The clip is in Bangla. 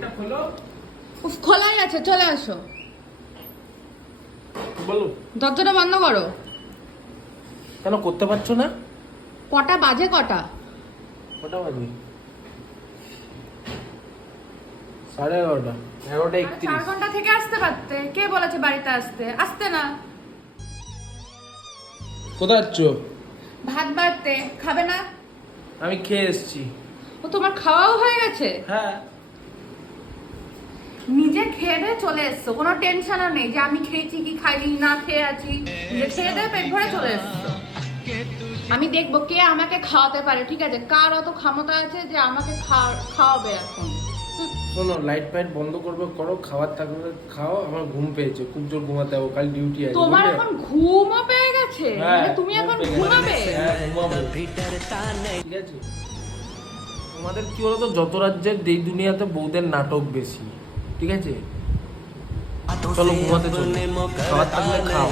গেটটা খোলো। উফ, খোলাই আছে, চলে আসো। বলো। দরজাটা বন্ধ করো। কেন করতে পারছো না? কটা বাজে? কটা বাজে? 11:30। 11:31। 4 ঘন্টা থেকে আসতে পারতে। কে বলেছে বাড়িতে আসতে? আসতে না। কোথায় যাচ্ছ? ভাত বাড়তে খাবে না? আমি খেয়ে এসেছি। ও, তোমার খাওয়াও হয়ে গেছে? হ্যাঁ। নিজে খেয়ে দিয়ে চলে এসছো, কোনো টেনশনও নেই যে আমি খেয়েছি কি খাইনি, না খেয়ে আছি। নিজে খেয়ে দিয়ে পেট ভরে চলে এসছো। আমি দেখবো কে আমাকে খাওয়াতে পারে, ঠিক আছে? কার অত ক্ষমতা আছে যে আমাকে খাওয়াবে এখন। শোনো, লাইট ফাইট বন্ধ করবে, করো। খাবার থাকলে খাও। আমার ঘুম পেয়েছে, খুব জোর ঘুমাতে হবে, কাল ডিউটি আছে। তোমার এখন ঘুমও পেয়ে গেছে? হ্যাঁ, মানে তুমি এখন ঘুমাবে? হ্যাঁ, ঘুমাবো। ঠিক আছে। তোমাদের কি বলতো, যত রাজ্যের এই দুনিয়াতে বউদের নাটক বেশি, ঠিক আছে? চলো ঘুমাতে চলো, খাবার থাকলে খাও।